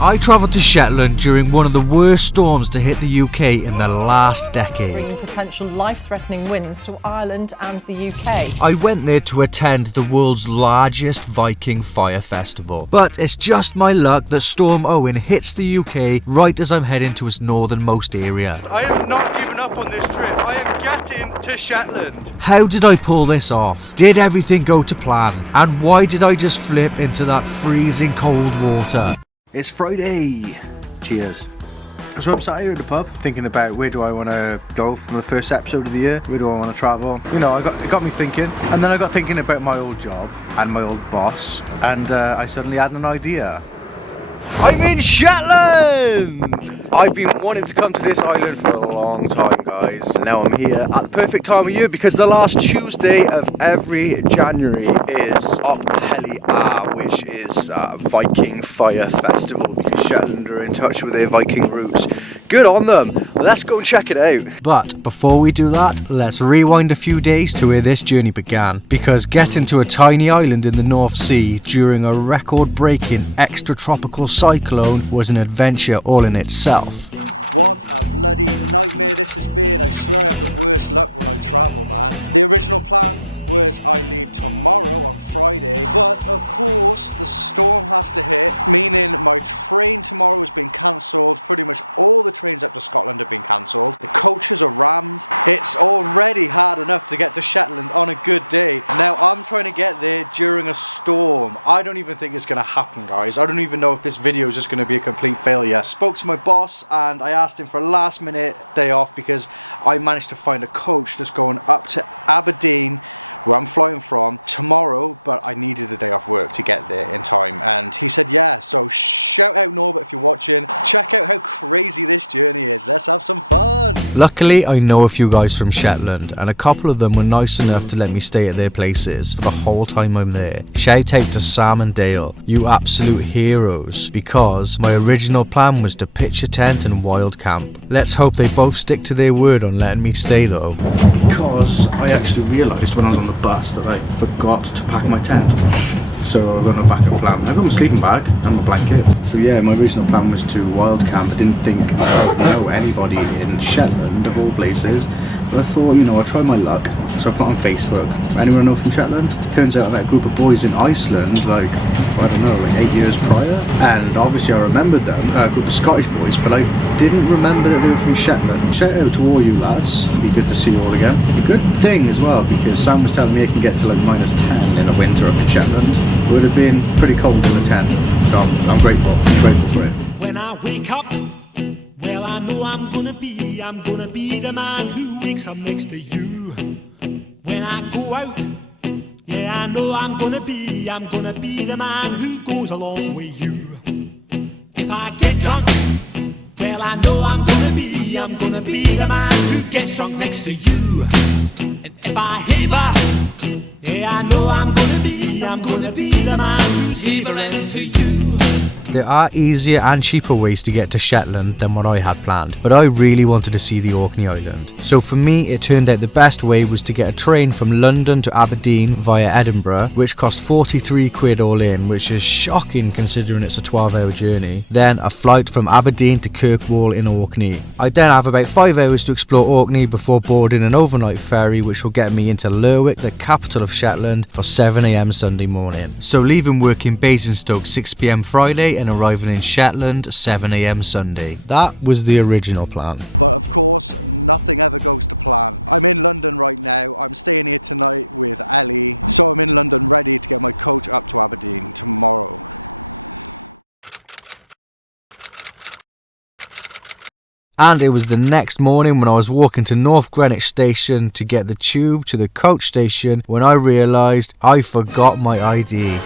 I travelled to Shetland during one of the worst storms to hit the UK in the last decade. Bringing potential life-threatening winds to Ireland and the UK. I went there to attend the world's largest Viking fire festival. But it's just my luck that Storm Owen hits the UK right as I'm heading to its northernmost area. I am not giving up on this trip. I am getting to Shetland. How did I pull this off? Did everything go to plan? And why did I just flip into that freezing cold water? It's Friday. Cheers. So I'm sat here at the pub thinking about where do I want to go from the first episode of the year, where do I want to travel. You know, it got me thinking, and then I got thinking about my old job and my old boss, and I suddenly had an idea. I'm in Shetland! I've been wanting to come to this island for a long time, guys. Now I'm here at the perfect time of year because the last Tuesday of every January is Up Helly Aa, which is a Viking fire festival because Shetland are in touch with their Viking roots. Good on them. Let's go and check it out. But before we do that, let's rewind a few days to where this journey began. Because getting to a tiny island in the North Sea during a record-breaking extratropical cyclone was an adventure all in itself. Luckily, I know a few guys from Shetland, and a couple of them were nice enough to let me stay at their places for the whole time I'm there. Shout out to Sam and Dale, you absolute heroes, because my original plan was to pitch a tent and wild camp. Let's hope they both stick to their word on letting me stay though. Because I actually realised when I was on the bus that I forgot to pack my tent. So I've got no backup plan. I've got my sleeping bag and my blanket. So yeah, my original plan was to wild camp. I didn't think I would know anybody in Shetland, of all places. But I thought, you know, I'll try my luck. So I put on Facebook, anyone I know from Shetland? Turns out I met a group of boys in Iceland, like, I don't know, like 8 years prior. And obviously I remembered them, a group of Scottish boys, but I didn't remember that they were from Shetland. Shout out to all you lads. It'd be good to see you all again. A good thing as well, because Sam was telling me it can get to like -10 in the winter up in Shetland. It would have been pretty cold in the tent. So I'm grateful for it. When I wake up, well, I know I'm gonna be the man who wakes up next to you. When I go out, yeah, I know I'm gonna be the man who goes along with you. If I get drunk, well, I know I'm gonna be the man who gets drunk next to you. And if I haver, yeah, I know I'm gonna be the man who's havering to you. There are easier and cheaper ways to get to Shetland than what I had planned, but I really wanted to see the Orkney Island. So for me, it turned out the best way was to get a train from London to Aberdeen via Edinburgh, which cost 43 quid all in, which is shocking considering it's a 12-hour journey. Then a flight from Aberdeen to Kirkwall in Orkney. I then have about 5 hours to explore Orkney before boarding an overnight ferry which will get me into Lerwick, the capital of Shetland, for 7 AM Sunday morning. So leaving work in Basingstoke 6 PM Friday and arriving in Shetland 7 AM Sunday. That was the original plan. And it was the next morning when I was walking to North Greenwich Station to get the tube to the coach station when I realised I forgot my ID.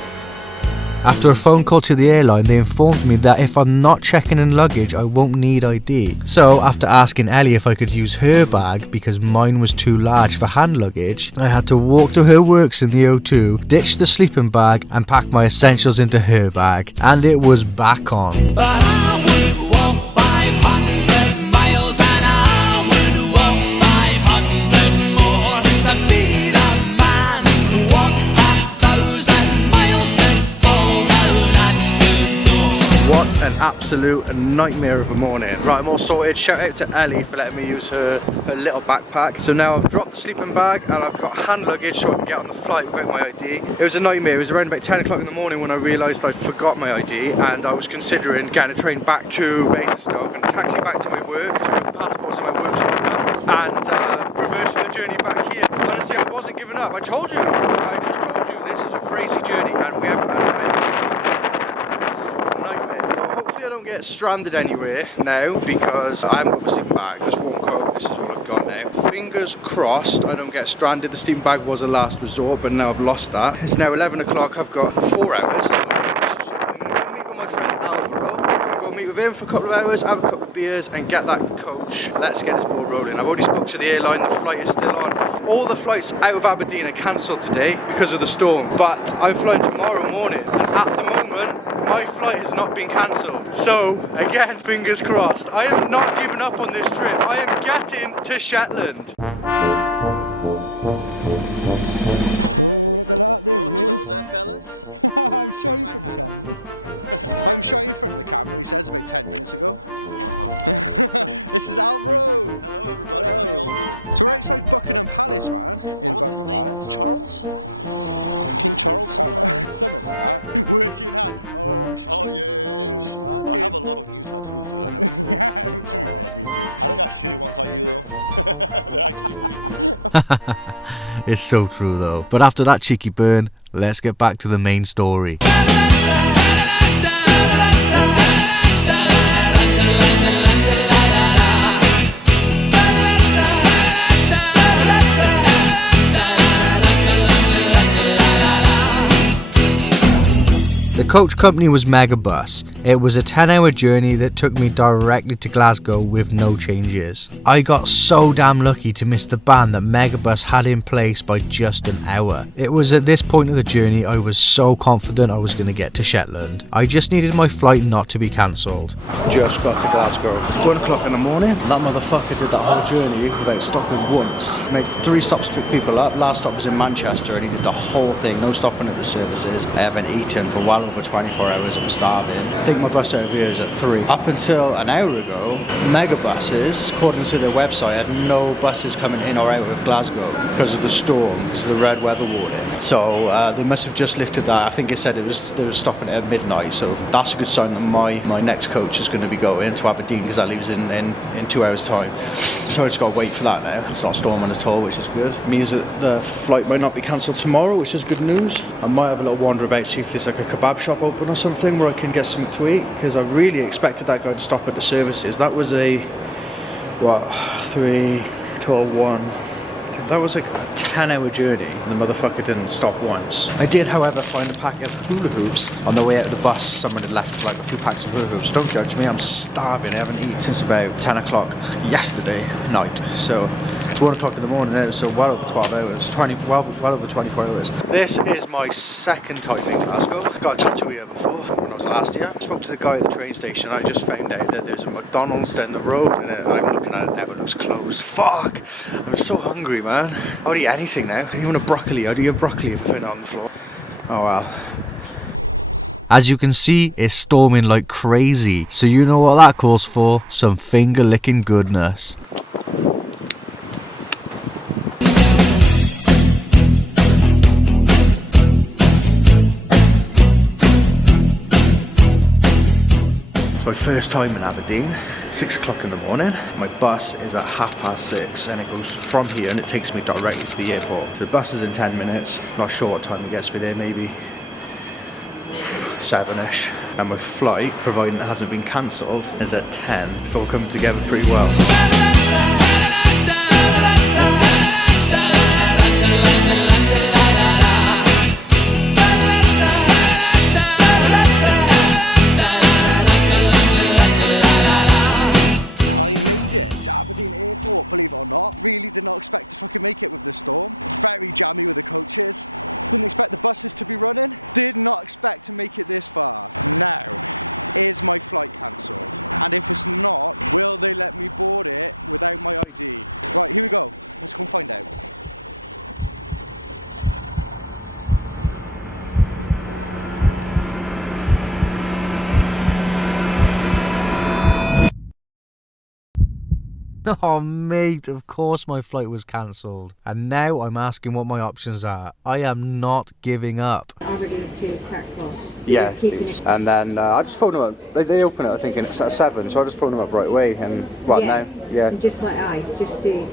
After a phone call to the airline, they informed me that if I'm not checking in luggage, I won't need ID. So after asking Ellie if I could use her bag because mine was too large for hand luggage, I had to walk to her works in the O2, ditch the sleeping bag and pack my essentials into her bag. And it was back on. But I would walk 500 miles and I would walk 500 more just to be the man who walked 1,000 miles to fall down at your door. What an an absolute nightmare of a morning. Right, I'm all sorted. Shout out to Ellie for letting me use her little backpack. So now I've dropped the sleeping bag and I've got hand luggage so I can get on the flight without my ID. It was a nightmare. It was around about 10 o'clock in the morning when I realised I'd forgot my ID, and I was considering getting a train back to Basingstoke and a taxi back to my work, because my passport's in my work locker, and reversing the journey back here. Honestly, I wasn't giving up. I told you. I just told you this is a crazy journey, and we haven't nightmare. Hopefully I don't get stranded anywhere now, because I haven't got my sleeping bag. This warm coat, this is all I've got now. Fingers crossed I don't get stranded. The sleeping bag was a last resort, but now I've lost that. It's now 11 o'clock. I've got 4 hours till I'm going to meet with my friend Alvaro. Go meet with him for a couple of hours, have a couple of beers and get that coach. Let's get this ball rolling. I've already spoke to the airline. The flight is still on. All the flights out of Aberdeen are cancelled today because of the storm, but I'm flying tomorrow morning, and at the moment my flight has not been cancelled. So again, fingers crossed. I am not giving up on this trip. I am getting to Shetland. It's so true though. But after that cheeky burn, let's get back to the main story. The coach company was Megabus. It was a 10-hour journey that took me directly to Glasgow with no changes. I got so damn lucky to miss the ban that Megabus had in place by just an hour. It was at this point of the journey I was so confident I was going to get to Shetland. I just needed my flight not to be cancelled. Just got to Glasgow. It's 1 o'clock in the morning. That motherfucker did that whole journey without stopping once. Made 3 stops to pick people up. Last stop was in Manchester and he did the whole thing. No stopping at the services. I haven't eaten for well over 24 hours. I'm starving. I think my bus out of here is at 3. Up until an hour ago, Megabuses, according to their website, had no buses coming in or out of Glasgow because of the storm, because of the red weather warning. So they must have just lifted that. I think it said they were stopping at midnight. So that's a good sign that my next coach is going to be going to Aberdeen, because that leaves in 2 hours time. So I just got to wait for that now. It's not storming at all, which is good. It means that the flight might not be cancelled tomorrow, which is good news. I might have a little wander about, see if there's like a kebab shop open or something where I can get something to eat, because I really expected that guy to stop at the services. That was a 3, 12, 1. That was like a 10-hour journey and the motherfucker didn't stop once. I did, however, find a packet of hula hoops on the way out of the bus. Someone had left like a few packs of hula hoops. Don't judge me, I'm starving. I haven't eaten since about 10 o'clock yesterday night. So it's 1 o'clock in the morning now, so well over 12 hours, well over 24 hours. This is my second time in Glasgow. I got a tattoo here before when I was last year. I spoke to the guy at the train station. I just found out that there's a McDonald's down the road and I'm looking at it now, it looks closed. Fuck! I'm so hungry, man. I'll eat anything now. Even a broccoli. I'd eat a broccoli if I found it on the floor. Oh well. As you can see, it's storming like crazy. So you know what that calls for? Some finger licking goodness. It's my first time in Aberdeen. 6 o'clock in the morning. My bus is at 6:30 and it goes from here and it takes me directly to the airport. The bus is in 10 minutes. Not sure what time it gets me there, maybe 7ish. And my flight, providing it hasn't been cancelled, is at 10. It's all coming together pretty well. Oh mate, of course my flight was cancelled. And now I'm asking what my options are. I am not giving up. Aberdeen to Kirkcross. Yeah, and then I just phoned them up. They open it, I think, it's at 7, so I just phoned them up right away. And what now? Yeah. And just like just yeah.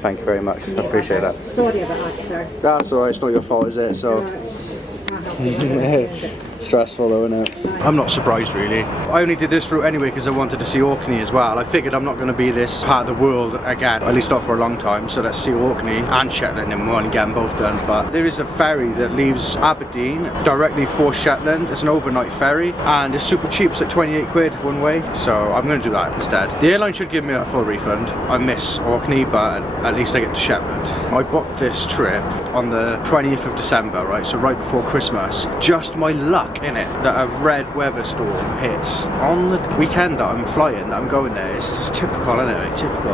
Thank you very much. I appreciate that. Sorry about that, sir. That's alright, it's not your fault, is it? So. Stressful though, isn't it? I'm not surprised really. I only did this route anyway because I wanted to see Orkney as well. I figured I'm not going to be this part of the world again, at least not for a long time, so let's see Orkney and Shetland in one and get them both done. But there is a ferry that leaves Aberdeen directly for Shetland. It's an overnight ferry and it's super cheap, it's like 28 quid one way, so I'm going to do that instead. The airline should give me a full refund. I miss Orkney, but at least I get to Shetland. I booked this trip on the 20th of December, right, so right before Christmas. Just my luck in it that a red weather storm hits on the weekend that I'm flying, that I'm going there. It's just typical, isn't it? Typical.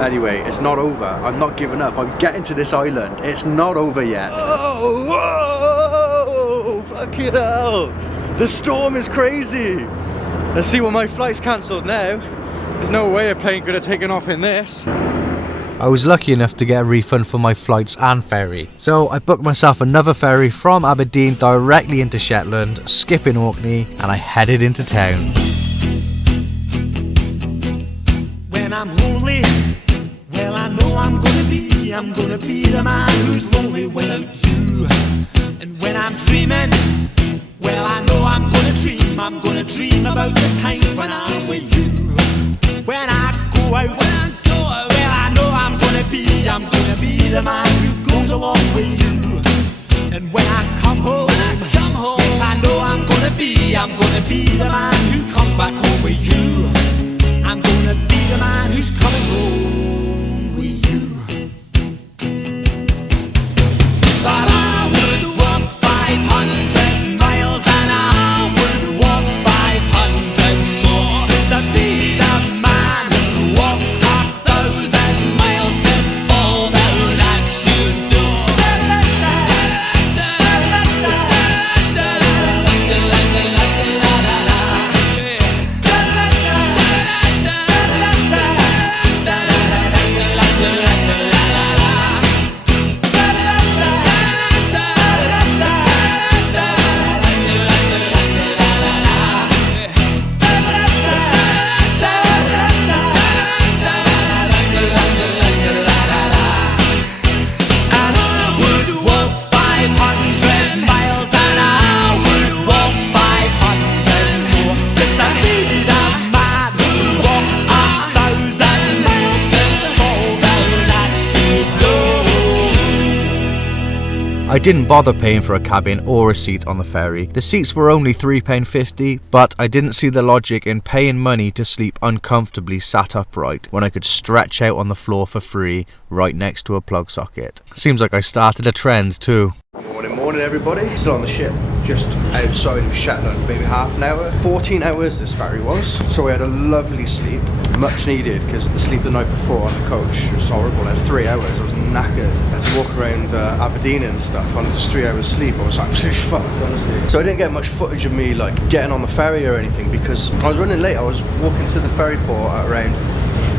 Anyway, it's not over. I'm not giving up. I'm getting to this island. It's not over yet. Oh, whoa, fucking hell. The storm is crazy. Let's see, well, my flight's cancelled now. There's no way a plane could have taken off in this. I was lucky enough to get a refund for my flights and ferry. So I booked myself another ferry from Aberdeen directly into Shetland, skipping Orkney, and I headed into town. When I'm lonely, well I know I'm gonna be the man who's lonely without you. And when I'm dreaming, well I know I'm gonna dream about the time when I'm with you. When I go out, well I know I'm gonna be the man who goes along with you. And when I come home, yes I know I'm gonna be the man who comes back home with you. I'm gonna be the man who's coming home with you. But I would walk 500 miles and I would walk 500 more just to be the man who walks 1,000 miles to fall down at your door. I didn't bother paying for a cabin or a seat on the ferry. The seats were only £3.50, but I didn't see the logic in paying money to sleep uncomfortably sat upright when I could stretch out on the floor for free right next to a plug socket. Seems like I started a trend too. Morning everybody. Still on the ship, just outside of Shetland, maybe half an hour. 14 hours this ferry was. So we had a lovely sleep, much needed, because the sleep the night before on the coach was horrible. I had 3 hours, I was knackered. I had to walk around Aberdeen and stuff on just 3 hours sleep. I was absolutely fucked, honestly. So I didn't get much footage of me like getting on the ferry or anything because I was running late. I was walking to the ferry port at around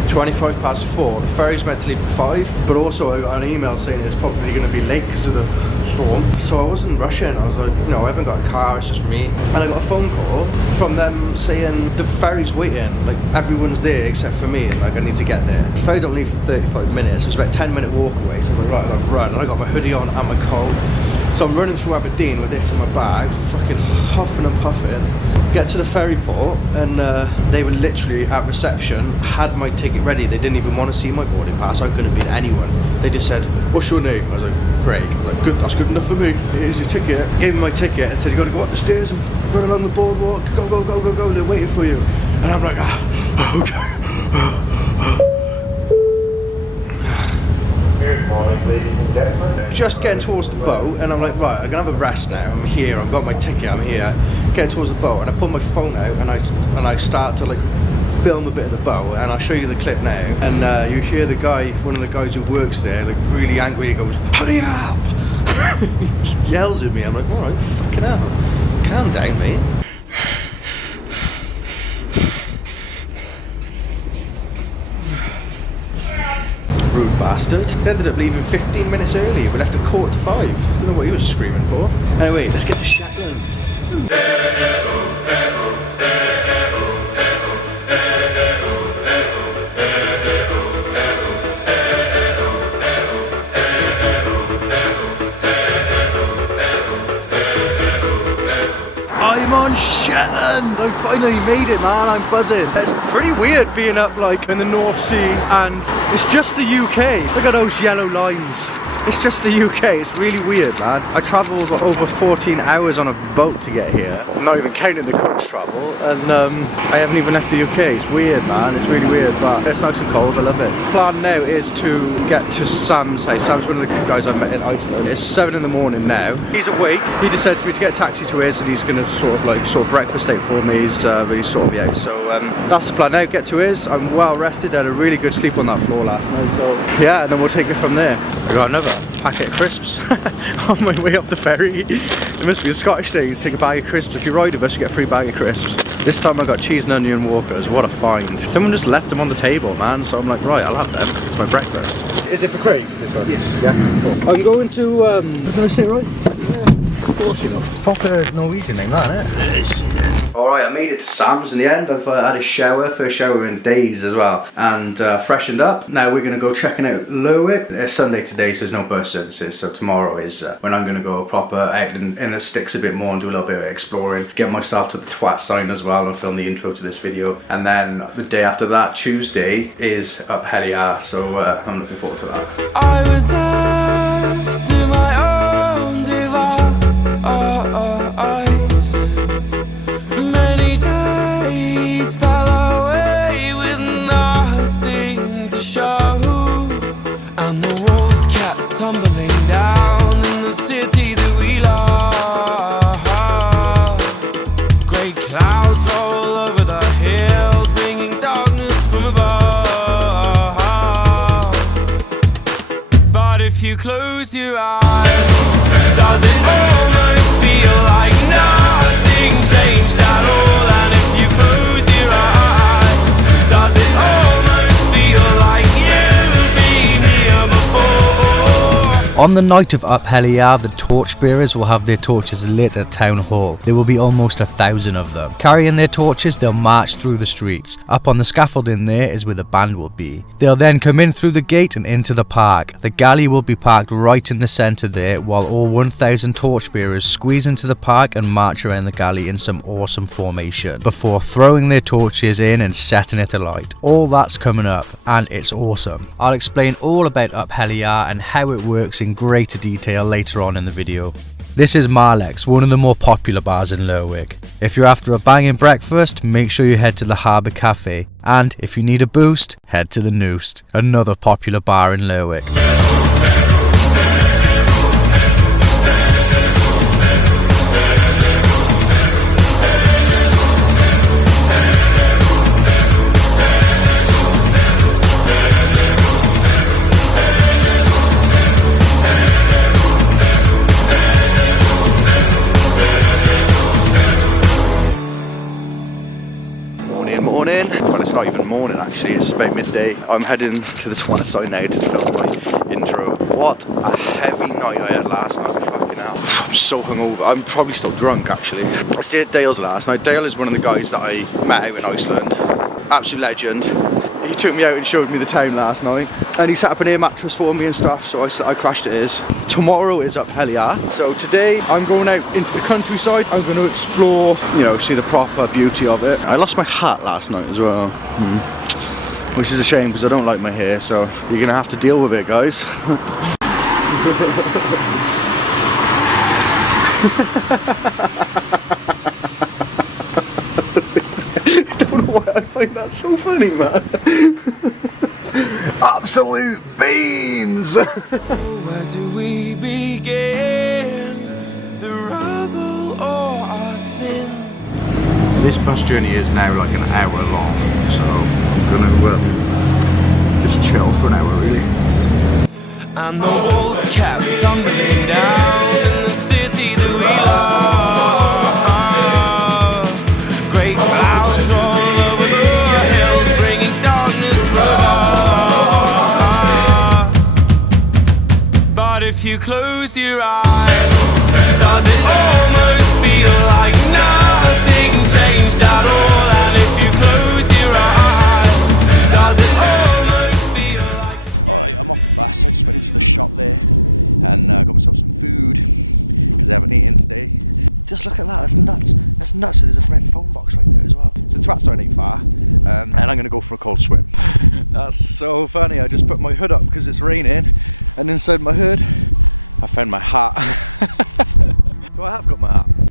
4:25. The ferry's meant to leave at 5, but also I got an email saying it's probably going to be late because of the storm. So I wasn't rushing. I was like, you know, I haven't got a car, it's just me. And I got a phone call from them saying the ferry's waiting, like everyone's there except for me, and like I need to get there. The ferry don't leave for 35 minutes, it was about a 10-minute walk away, so I was like, right, I'll run. And I got my hoodie on and my coat. So I'm running through Aberdeen with this in my bag, fucking huffing and puffing. Get to the ferry port and they were literally at reception, had my ticket ready. They didn't even want to see my boarding pass. I couldn't have been anyone. They just said, what's your name? I was like, Craig. I was like, good, that's good enough for me. Here's your ticket. Gave me my ticket and said, you got to go up the stairs and run along the boardwalk. Go, go, go, go, go. They're waiting for you. And I'm like, okay. Good morning, ladies and gentlemen. Just getting towards the boat, and I'm like, right, I'm gonna have a rest now. I'm here. I've got my ticket. I'm here. Getting towards the boat, and I pull my phone out, and I start to like film a bit of the boat, and I'll show you the clip now. And you hear the guy, one of the guys who works there, like really angry. He goes, "Hurry up!" He just yells at me. I'm like, all right, fucking hell, calm down, mate. rude bastard. He ended up leaving 15 minutes early. We left at 4:45. Don't know what he was screaming for. Anyway, let's get to Shetland. I'm on Shetland! I finally made it, man. I'm buzzing. It's pretty weird being up like in the North Sea, and it's just the UK. Look at those yellow lines. It's just the UK. It's really weird, man. I travelled over 14 hours on a boat to get here. I'm not even counting the coach travel, and I haven't even left the UK. It's weird, man. It's really weird, but it's nice and cold. I love it. The plan now is to get to Sam's house. Sam's one of the guys I met in Iceland. It's 7 in the morning now. He's awake. He just said to me to get a taxi to his, and he's gonna sort of breakfast out for me. He's really sorted me out. So that's the plan now. Get to his. I'm well rested. I had a really good sleep on that floor last night. So yeah, and then we'll take it from there. I got another packet of crisps on my way off the ferry. It must be a Scottish thing to take a bag of crisps. If you ride with us, you get a free bag of crisps. This time I got cheese and onion Walkers. What a find. Someone just left them on the table, man. So I'm like, right, I'll have them. It's my breakfast. Is it for Craig, this one? Yes. Yeah, cool. I'm going to, did I say it right? Yeah, of course you know. Proper Norwegian name, that, isn't it? It is. Alright, I made it to Sam's in the end. I've had a shower, first shower in days as well, and freshened up. Now we're going to go checking out Lerwick. It's Sunday today, so there's no bus services, so tomorrow is when I'm going to go proper out in the sticks a bit more and do a little bit of exploring, get myself to the twat sign as well and film the intro to this video. And then the day after that, Tuesday, is Up Helly Aa, so I'm looking forward to that. I was left to my own devices. Many days fell away with nothing to show, and the walls kept tumbling down in the city that we love. Grey clouds roll over the hills, bringing darkness from above. But if you close your eyes, does it almost feel like nothing changed at all? And if you close your eyes, does it almost feel like you've been here before? On the night of Up Helly Aa, the torchbearers will have their torches lit at Town Hall. There will be almost 1,000 of them. Carrying their torches, they'll march through the streets. Up on the scaffolding there is where the band will be. They'll then come in through the gate and into the park. The galley will be parked right in the centre there, while all 1,000 torchbearers squeeze into the park and march around the galley in some awesome formation, before throwing their torches in and setting it alight. All that's coming up, and it's awesome. I'll explain all about Up Helly Aa and how it works in greater detail later on in the video. This is Marlex, one of the more popular bars in Lerwick. If you're after a banging breakfast, make sure you head to the Harbour Cafe, and if you need a boost, head to the Noost, another popular bar in Lerwick. Morning. Well, it's not even morning actually, it's about midday. I'm heading to the twat side now to film my intro. What a heavy night I had last night, fucking hell. I'm so hungover. I'm probably still drunk actually. I stayed at Dale's last night. Dale is one of the guys that I met out in Iceland. Absolute legend. He took me out and showed me the town last night, and he set up an air mattress for me and stuff, so I crashed at his. Tomorrow is Up Helly Aa, so today I'm going out into the countryside. I'm going to explore, you know, see the proper beauty of it. I lost my hat last night as well, which is a shame because I don't like my hair, so you're going to have to deal with it, guys. Why I find that so funny, man. Absolute beans. Where do we begin? The rubble or our sin? This bus journey is now like an hour long, so I'm gonna just chill for an hour really. And the walls kept tumbling down in the city that we love. Great clouds roll over the hills, bringing darkness from above. you close your eyes, does it almost feel like nothing changed at all? And if you close your eyes, does it almost feel like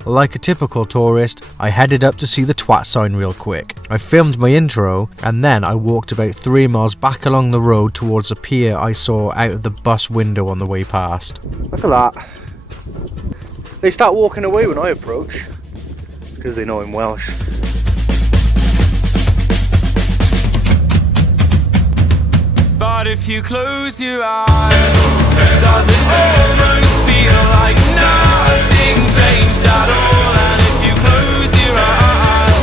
Like a typical tourist, I headed up to see the twat sign real quick. I filmed my intro and then I walked about 3 miles back along the road towards a pier I saw out of the bus window on the way past. Look at that. They start walking away when I approach because they know I'm Welsh. But if you close your eyes, does it almost feel like nothing changed at all? And if you close your eyes,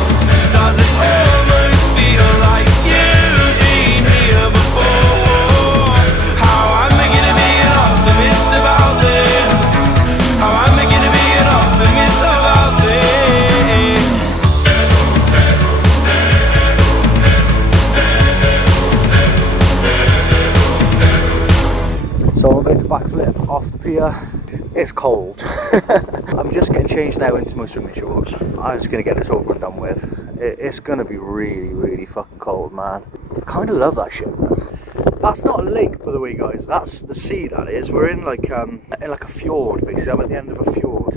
does it almost feel like you've been here before? How am I gonna be an optimist about this? How am I gonna be an optimist about this? So I made the backflip off the pier. It's cold. I'm just getting changed now into my swimming shorts. I'm just going to get this over and done with. It's going to be really, really fucking cold, man. I kind of love that shit, man. That's not a lake, by the way, guys. That's the sea, that is. We're in like a fjord, basically. I'm at the end of a fjord.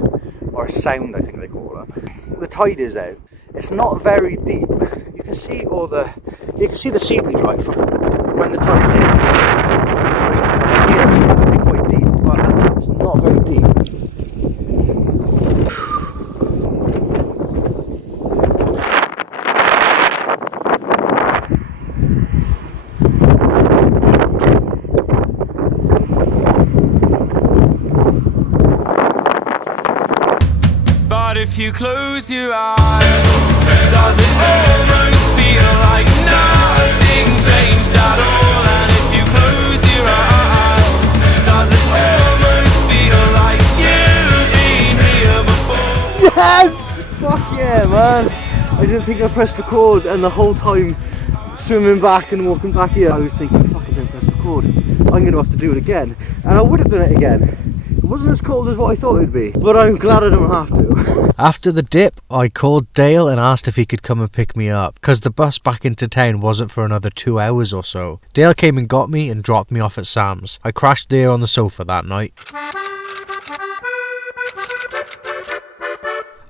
Or a sound, I think they call them. The tide is out. It's not very deep. You can see the seaweed right from when the tide's in. Yeah, so that would be quite deep, but it's not very deep. But if you close your eyes, does it almost feel like nothing changed at all? And if you close your eyes, does it almost feel like you've been here before? Yes! Fuck yeah, man! I didn't think I pressed record, and the whole time swimming back and walking back here, I was thinking, fuck, I didn't press record. I'm going to have to do it again. And I would have done it again. It wasn't as cold as what I thought it would be, but I'm glad I don't have to. After the dip, I called Dale and asked if he could come and pick me up, because the bus back into town wasn't for another 2 hours or so. Dale came and got me and dropped me off at Sam's. I crashed there on the sofa that night.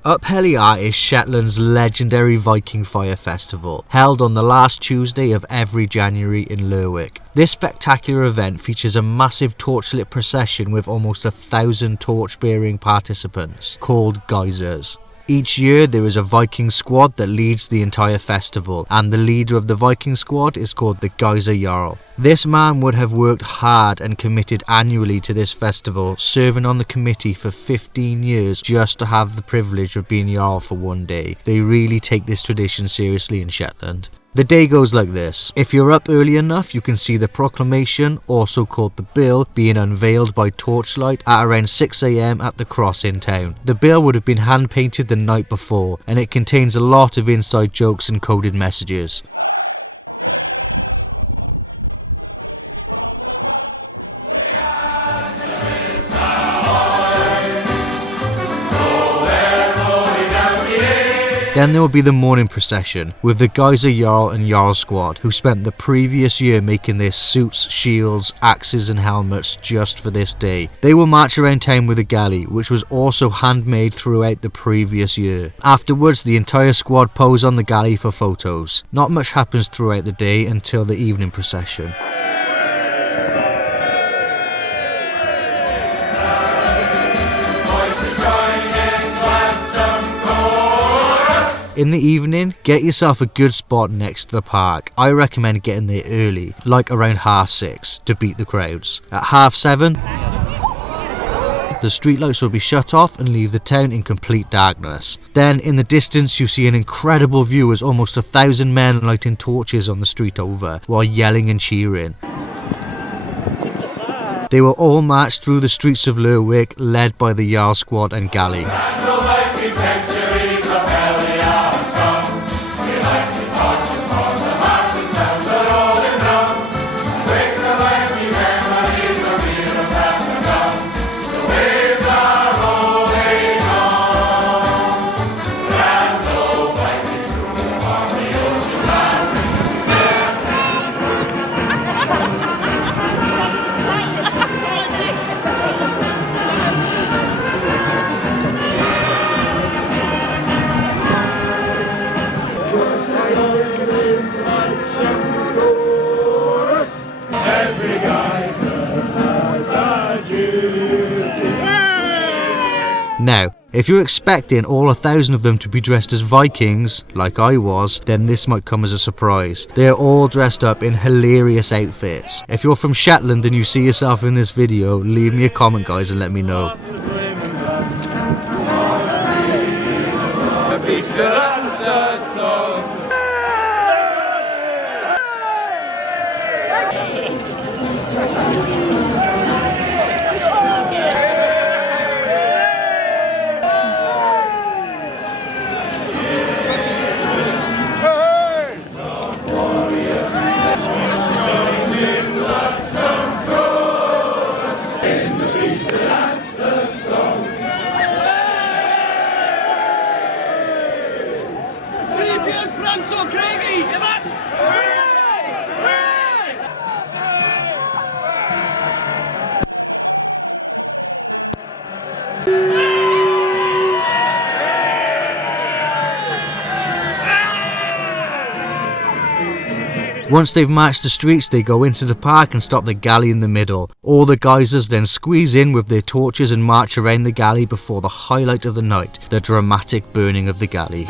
Up Helly Aa is Shetland's legendary Viking fire festival, held on the last Tuesday of every January in Lerwick. This spectacular event features a massive torchlit procession with almost 1,000 torch-bearing participants, called geysers. Each year there is a Viking squad that leads the entire festival, and the leader of the Viking squad is called the Geyser Jarl. This man would have worked hard and committed annually to this festival, serving on the committee for 15 years just to have the privilege of being Jarl for one day. They really take this tradition seriously in Shetland. The day goes like this. If you're up early enough, you can see the proclamation, also called the bill, being unveiled by torchlight at around 6 AM at the cross in town. The bill would have been hand painted the night before, and it contains a lot of inside jokes and coded messages. Then there will be the morning procession, with the Geyser Jarl and Jarl squad, who spent the previous year making their suits, shields, axes and helmets just for this day. They will march around town with a galley, which was also handmade throughout the previous year. Afterwards, the entire squad pose on the galley for photos. Not much happens throughout the day until the evening procession. In the evening, get yourself a good spot next to the park. I recommend getting there early, like around 6:30, to beat the crowds. At 7:30, the streetlights will be shut off and leave the town in complete darkness. Then in the distance you see an incredible view as almost 1,000 men lighting torches on the street over, while yelling and cheering. They will all march through the streets of Lerwick, led by the Jarl Squad and Galley. Now, if you're expecting all 1,000 of them to be dressed as Vikings, like I was, then this might come as a surprise. They're all dressed up in hilarious outfits. If you're from Shetland and you see yourself in this video, leave me a comment, guys, and let me know. imsocraigy, Once they've marched the streets, they go into the park and stop the galley in the middle. All the geysers then squeeze in with their torches and march around the galley before the highlight of the night, the dramatic burning of the galley.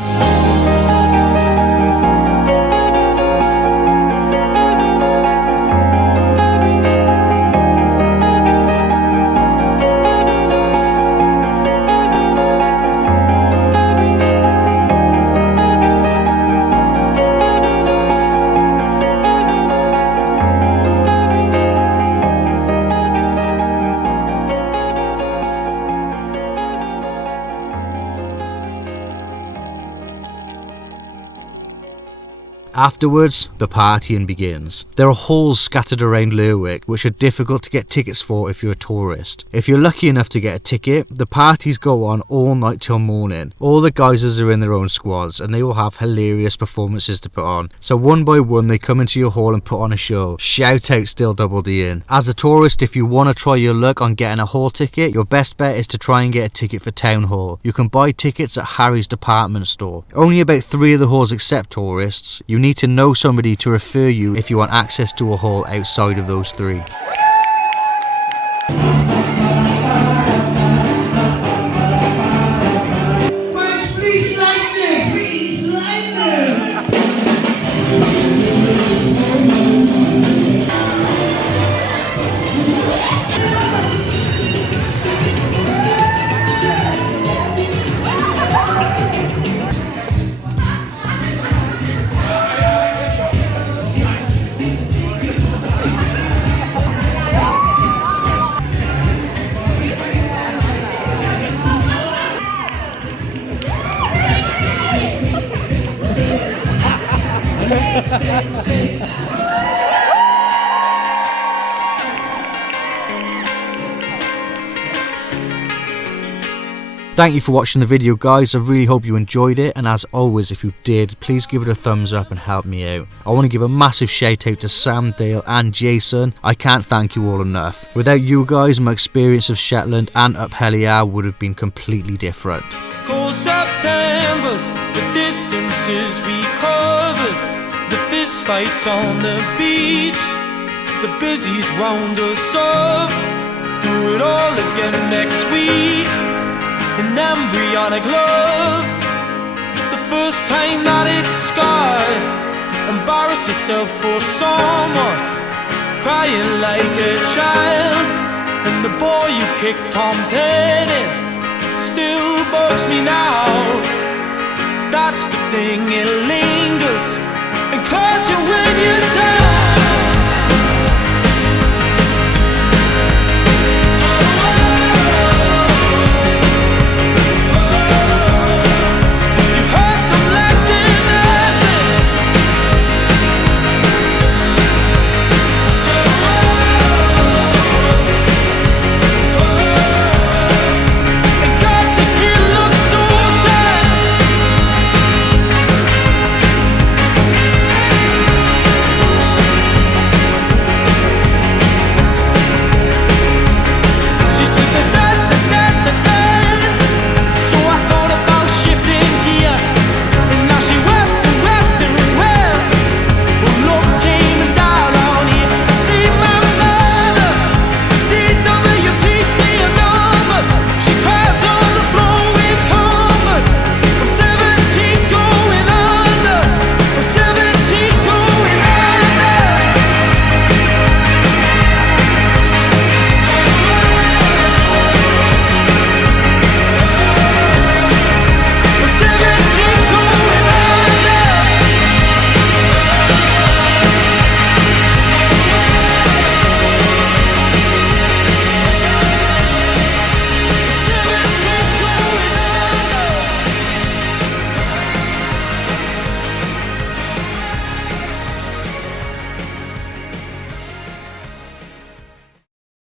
Afterwards, the partying begins. There are halls scattered around Lerwick which are difficult to get tickets for if you're a tourist. If you're lucky enough to get a ticket, the parties go on all night till morning. All the geysers are in their own squads and they all have hilarious performances to put on. So one by one they come into your hall and put on a show. Shout out Still Double D in. As a tourist, if you want to try your luck on getting a hall ticket, your best bet is to try and get a ticket for Town Hall. You can buy tickets at Harry's department store. Only about 3 of the halls accept tourists. You need to know somebody to refer you if you want access to a hall outside of those 3. Thank you for watching the video, guys. I really hope you enjoyed it, and as always, if you did, please give it a thumbs up and help me out. I want to give a massive shout out to Sam, Dale and Jason. I can't thank you all enough. Without you guys, my experience of Shetland and Up Helly Aa would have been completely different. Cold Septembers, the distances we covered, the fist fights on the beach, the busies round us up, do it all again next week. An embryonic love, the first time that it's scarred. Embarrass yourself for someone, crying like a child. And the boy you kicked Tom's head in still bugs me now. That's the thing, it lingers.